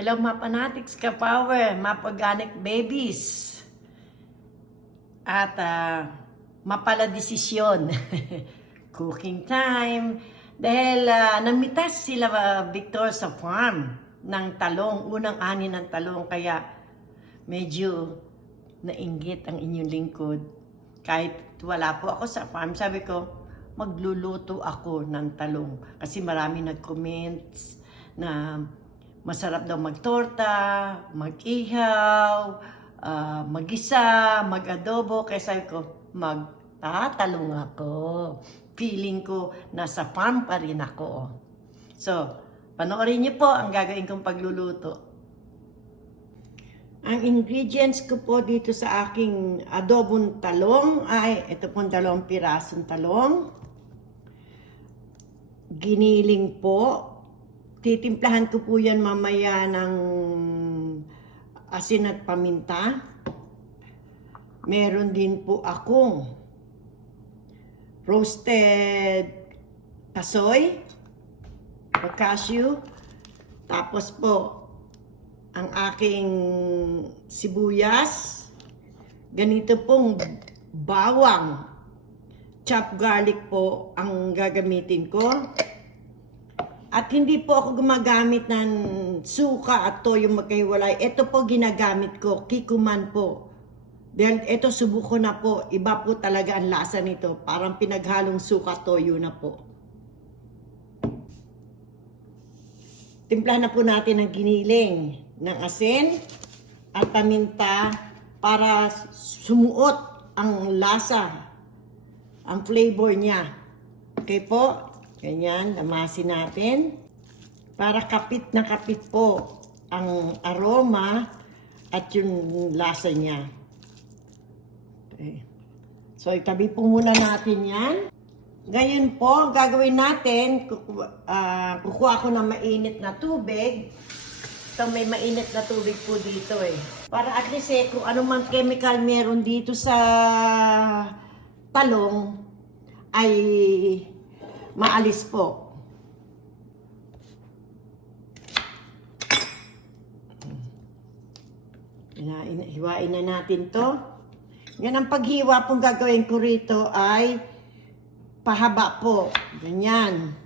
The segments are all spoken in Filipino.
Hello, Mapanatics ka-power, Map-organic babies. At mapala desisyon. Cooking time. Dahil namitas sila Victor sa farm ng talong, unang ani ng talong. Kaya medyo nainggit ang inyong lingkod. Kahit wala po ako sa farm, sabi ko, magluluto ako ng talong. Kasi marami nag-comments na masarap daw magtorta, mag-ihaw, mag-isa, mag-adobo. Kaya sabi ko, magtatalong ako. Feeling ko nasa farm pa rin ako. So, panoorin niyo po ang gagawin kong pagluluto. Ang ingredients ko po dito sa aking adobong talong ay ito pong 2 pirasong talong. Giniling po. Titimplahan ko po yan mamaya ng asin at paminta. Meron din po akong roasted kasoy o cashew. Tapos po, ang aking sibuyas. Ganito pong bawang. Chopped garlic po ang gagamitin ko. At hindi po ako gumagamit ng suka at toyo magkahiwalay. Ito po ginagamit ko, kikuman po. Dahil ito subuko na po, iba po talaga ang lasa nito. Parang pinaghalong suka toyo na po. Timplahan na po natin ng giniling ng asin at paminta para sumuot ang lasa, ang flavor niya. Okay po? Ganyan, lamasin natin. Para kapit na kapit po ang aroma at yung lasa niya. Okay. So, itabi po muna natin yan. Ngayon po, ang gagawin natin, kukuha ako ng mainit na tubig. Ito, may mainit na tubig po dito eh. Para at least kung ano man chemical meron dito sa talong, ay maalis po. Hiwain na natin to. Yan ang paghiwa pong gagawin ko rito ay pahaba po. Ganyan.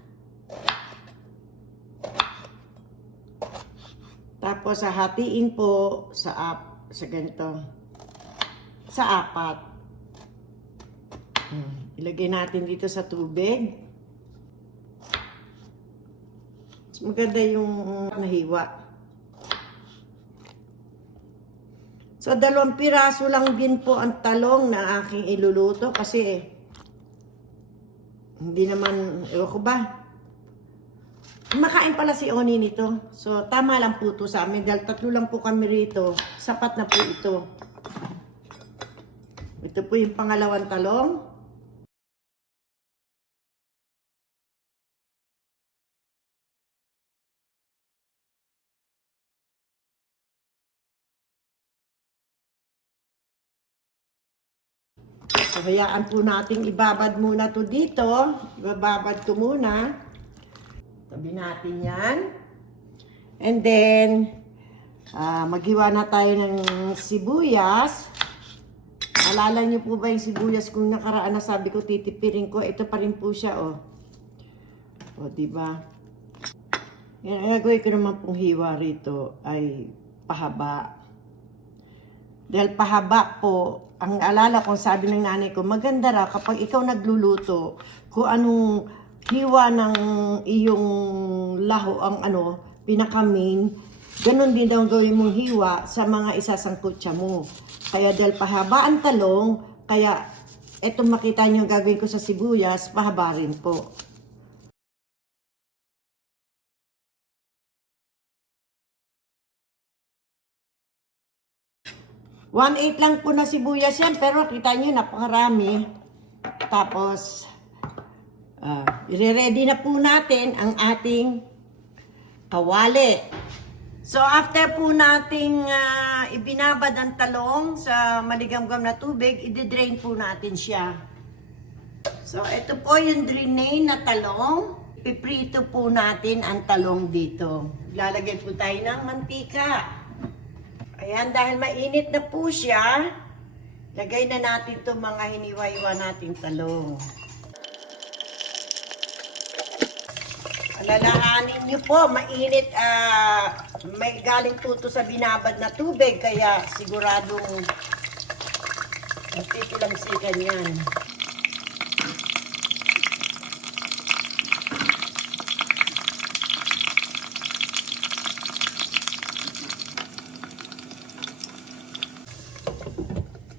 Tapos hahatiin po sa ganito. Sa 4. Ilagay natin dito sa tubig. Maganda yung nahiwa. So, 2 piraso lang din po ang talong na aking iluluto kasi hindi naman, ewan ko ba, makain pala si Oni nito. So, tama lang po ito sa amin dahil 3 lang po kami rito. Sapat na po ito. Ito po yung pangalawang talong. So, hayaan po natin ibabad muna to dito. Ibababad ko muna. Tabi natin yan. And then, maghiwa na tayo ng sibuyas. Alala niyo po ba yung sibuyas kung nakaraan na sabi ko titipirin ko? Ito pa rin po siya, oh. O, diba? Yan, ang gagawin ko naman pong hiwa rito ay pahaba. Dahil pahaba po, ang alala kong sabi ng nanay ko, maganda raw kapag ikaw nagluluto, kung anong hiwa ng iyong laho, ang pinaka-main, ganun din daw gawin mong hiwa sa mga isasangkutsa mo. Kaya dahil pahaba ang talong, kaya eto makita nyo gagawin ko sa sibuyas, pahaba rin po. One-eighth lang po na sibuyas yan, pero kita nyo, napakarami. Tapos, i-ready na po natin ang ating kawali. So, after po nating ibinabad ang talong sa maligamgam na tubig, i-drain po natin siya. So, ito po yung drainade na talong. Ipiprito po natin ang talong dito. Lalagay po tayo ng mantika. Ayan, dahil mainit na po siya, lagay na natin itong mga hiniwa-hiwa nating talong. Alalahanin niyo po, mainit, may galing tuto sa binabad na tubig, kaya siguradong titilamsikan yan.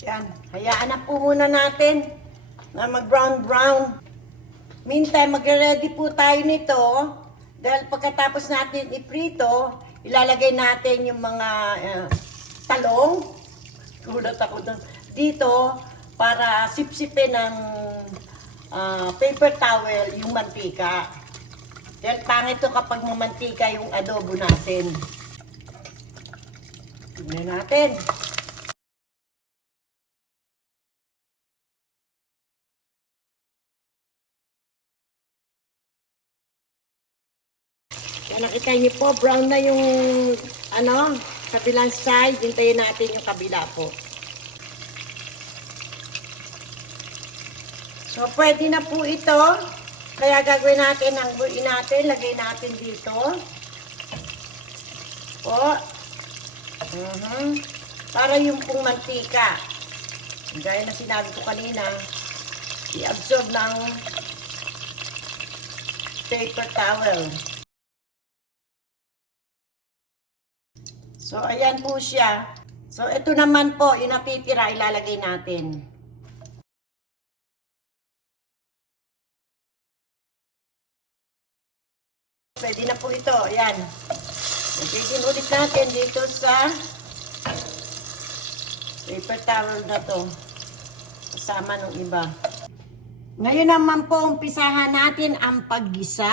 Yan, hayaan na po muna natin na mag-brown-brown. Meantime, mag-ready po tayo nito. Dahil pagkatapos natin iprito, ilalagay natin yung mga talong. Gulat ako dito para sipsipin ng paper towel yung mantika. Dahil pangit ito kapag mamantika yung adobo natin. Tignan natin. Kaya nakita niyo po, brown na yung kabilang side. Hintayin natin yung kabila po. So, pwede na po ito. Kaya gagawin natin, hangguin natin, lagay natin dito. Po. Para yung pong mantika. Gaya na sinabi ko kanina, i-absorb ng paper towel. So, ayan po siya. So, ito naman po, yung natitira, ilalagay natin. Pwede na po ito. Ayan. Lagyan ulit natin dito sa paper towel na to. Kasama ng iba. Ngayon naman po, umpisahan natin ang paggisa.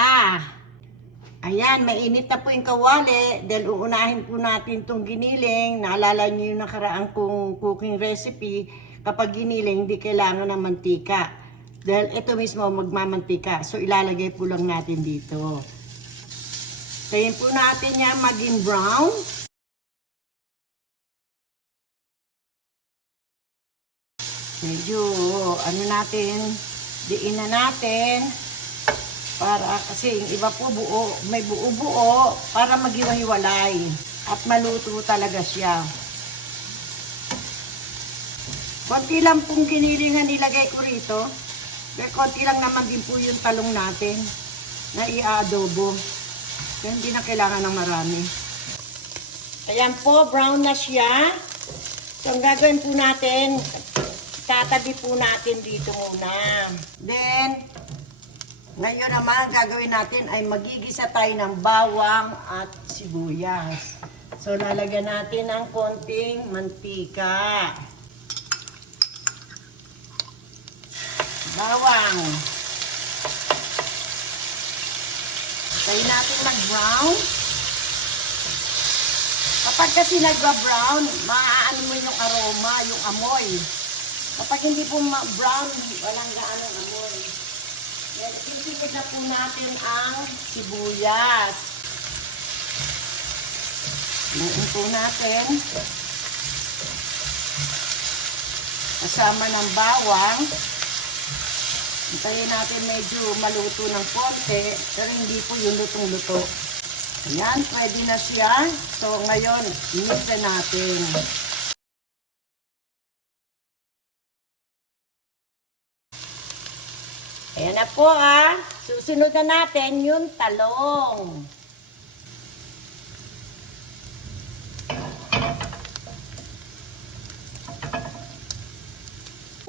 Ayan, mainit na po yung kawali dahil uunahin po natin itong giniling. Naalala niyo yung nakaraang kong cooking recipe, kapag giniling, hindi kailangan ng mantika. Dahil ito mismo magmamantika. So, ilalagay po lang natin dito. Tayin po natin yan maging brown. Medyo, diin na natin. Para kasi yung iba po may buo-buo para maghiwa-hiwalay at maluto talaga siya. Konti lang pong ginilingan nilagay ko rito. Kaya konti lang naman din po yung talong natin na i-adobo. Kaya hindi na kailangan ng marami. Ayan po, brown na siya. So ang gagawin po natin, tatabi po natin dito muna. Then, ngayon naman, gagawin natin ay magigisa tayo ng bawang at sibuyas. So, lalagyan natin ng konting mantika. Bawang. Tayo natin mag-brown. Kapag kasi nag-brown, maaano mo yung aroma, yung amoy. Kapag hindi po brown, walang gaanong amoy. Sisipid na po natin ang sibuyas. Ngayon po natin. Kasama ng bawang. Hintayin natin medyo maluto ng konti. Pero hindi po yung lutong-luto. Ayan, pwede na siya. So ngayon, mix na natin. Ayan na po Susunod na natin yung talong.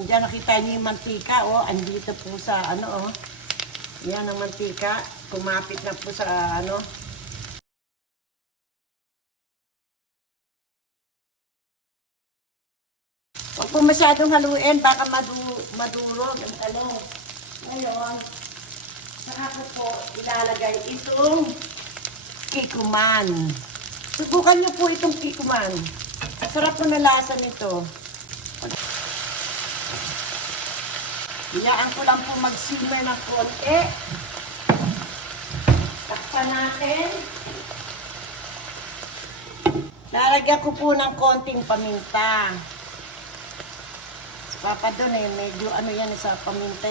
Diyan nakita niyo yung mantika andito po sa Yan ang mantika. Kumapit na po sa Huwag po masyadong haluin, baka madurog ang talong. Ngayon, saka ko po ilalagay itong kikuman. Subukan nyo po itong kikuman. Sarap po na lasa nito. Ilaan ko lang po mag-simmer ng konti. Takpan natin. Lalagyan ko po ng konting paminta. Si Papa doon medyo ano yan sa paminta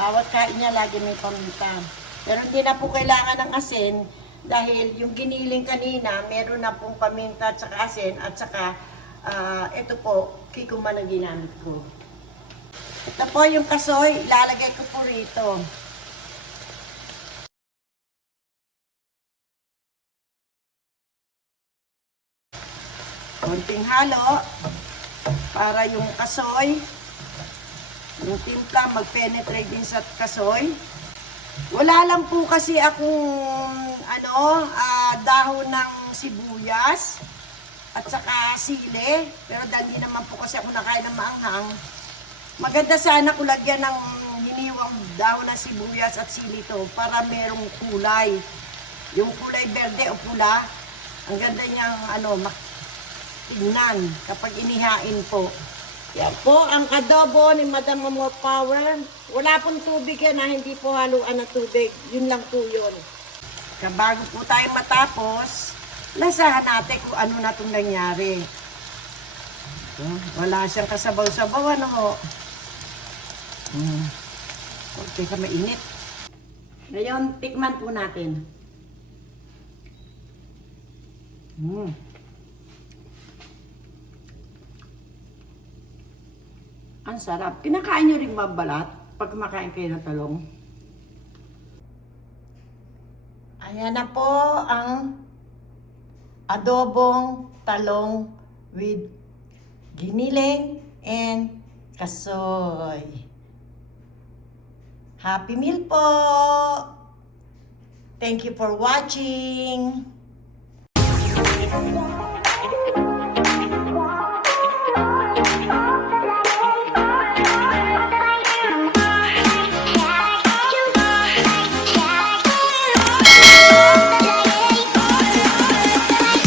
Bawat kain niya lagi may paminta. Pero hindi na po kailangan ng asin dahil yung giniling kanina, meron na pong paminta at saka asin at saka ito po, kikuma na ginamit ko. Ito po yung kasoy, ilalagay ko po rito. Konting halo para yung kasoy, yung timpla mag-penetrate din sa kasoy. Wala lang po kasi akong dahon ng sibuyas at saka sili. Pero dahil di naman po kasi ako nakain ng maanghang, maganda sana kung lagyan ng hiniwang dahon ng sibuyas at sili to para merong kulay. Yung kulay berde o pula, ang ganda niyang tingnan kapag inihain po. Yan po ang adobo ni Madam More Power. Wala pong tubig yan hindi po haluan ng tubig. Yun lang po yun. Bago po tayo matapos, lasahan natin kung ano na itong nangyari. Wala siyang kasabaw-sabaw, Okay ka mainit. Ngayon, tikman po natin. Ang sarap. Kinakain nyo rin mabalat pag kumakain kayo ng talong. Ayan na po ang adobong talong with giniling and kasoy. Happy meal po! Thank you for watching!